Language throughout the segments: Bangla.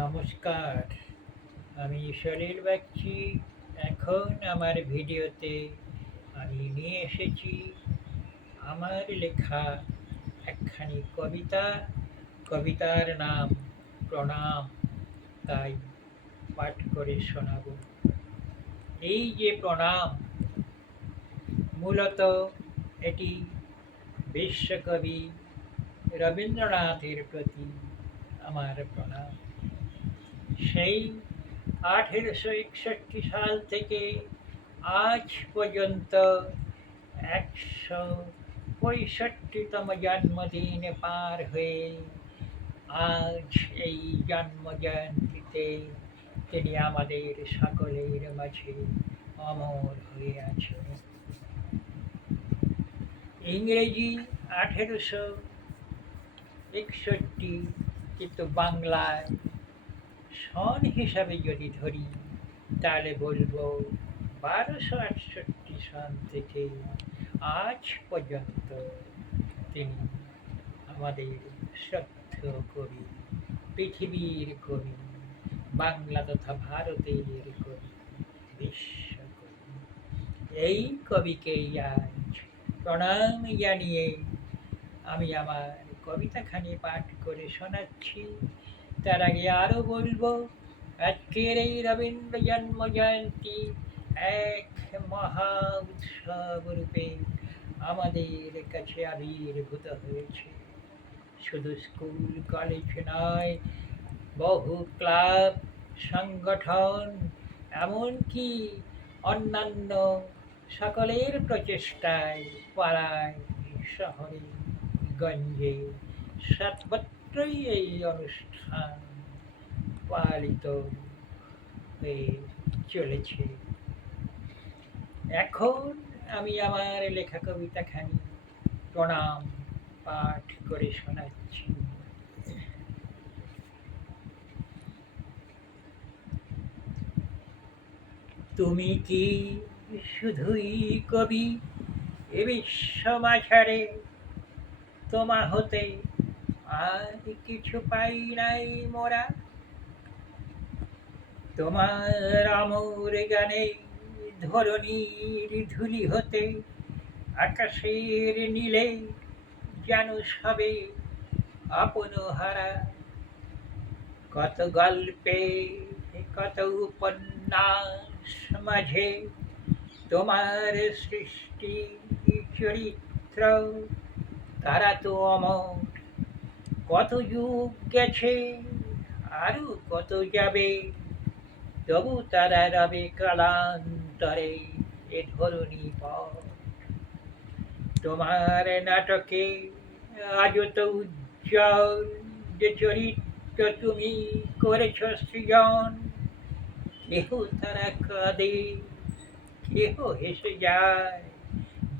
নমস্কার, আমি সলিল বাগচি। এখন আমার ভিডিওতে আমি নিয়ে এসেছি আমার লেখা একখানি কবিতা। কবিতার নাম প্রণাম, তাই পাঠ করে শোনাব। এই যে প্রণাম, মূলত এটি বিশ্বকবি রবীন্দ্রনাথের প্রতি আমার প্রণাম। সেই 1861 সাল থেকে আজ পর্যন্ত 165তম জন্মদিন পার হয়ে আজ এই জন্মজয়ন্তীতে তিনি আমাদের সকলের মাঝে অমর হয়ে আছেন। ইংরেজি 1861, কিন্তু বাংলায় সন হিসাবে যদি ধরি তাহলে বলবো 1268 সাল থেকে আজ পর্যন্ত তিনি আমাদের শ্রদ্ধেয় কবি, পৃথিবীর কবি, বাংলা তথা ভারতের কবি, বিশ্বকবি। এই কবিকেই আজ প্রণাম জানিয়ে আমি আমার কবিতাখানি পাঠ করে শোনাচ্ছি। তার আগে আরও বলবো, আজকের এই রবীন্দ্র জন্ম জয়ন্তী এক মহা উৎসব রূপে আমাদের কাছে আবির্ভূত হয়েছে। শুধু স্কুল কলেজ নয়, বহু ক্লাব, সংগঠন, এমনকি অন্যান্য সকলের প্রচেষ্টায় পাড়ায়, শহরে, গঞ্জে সর্বত্রই এই অনুষ্ঠান পালিত হয়ে চলেছে। এখন আমি আমার লেখা কবিতাখানি প্রণাম পাঠ করে শোনাচ্ছি। তুমি কি শুধুই কবি এ বিশ্ব মাঝারে, তোমা হতে আর কিছু পাই নাই মোরা। তোমার আমর গানে ধরণীর ধুলি হতে আকাশের নীলে যেন সবে আপন হারা। কত গল্পে, কত উপন্যাস মাঝে তোমার সৃষ্টি চরিত্র, তারা তো অমর। কত যুগ গেছে, আরো কত যাবে, তবু তারা রবে কালান্তরে এ ধরণী পথ। তোমার নাটকে আজও তো উজ্জ্বল যে চরিত্র তুমি করেছ সৃজন। কেহ তারা কাঁদে, কেহ হেসে যায়,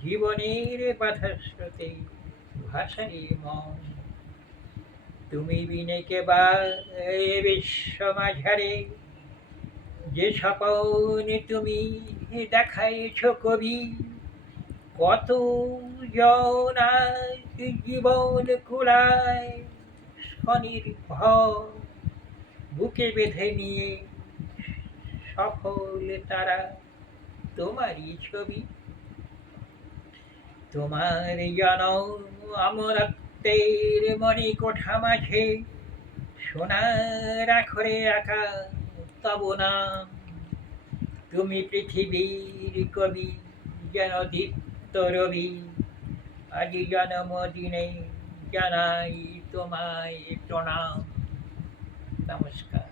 জীবনের বাধা স্রোতে ভাসায় মন। তুমি বিনে কেবা এ বিশ্ব মাঝারে, যে স্বপন তুমি দেখাইছ কবি, কত জন জীবন কুলায় স্বনির্ভর বুকে বেঁধে নিয়ে সফল তারা তোমারই ছবি। তোমার জনম অমরত্বের মণিকোঠা মাঝে সোনার আখরে আঁকা তব নাম। তুমি পৃথিবীর কবি, যেন দীপ্ত রবি। আজি জন্মদিনে জানাই তোমায় প্রণাম। নমস্কার।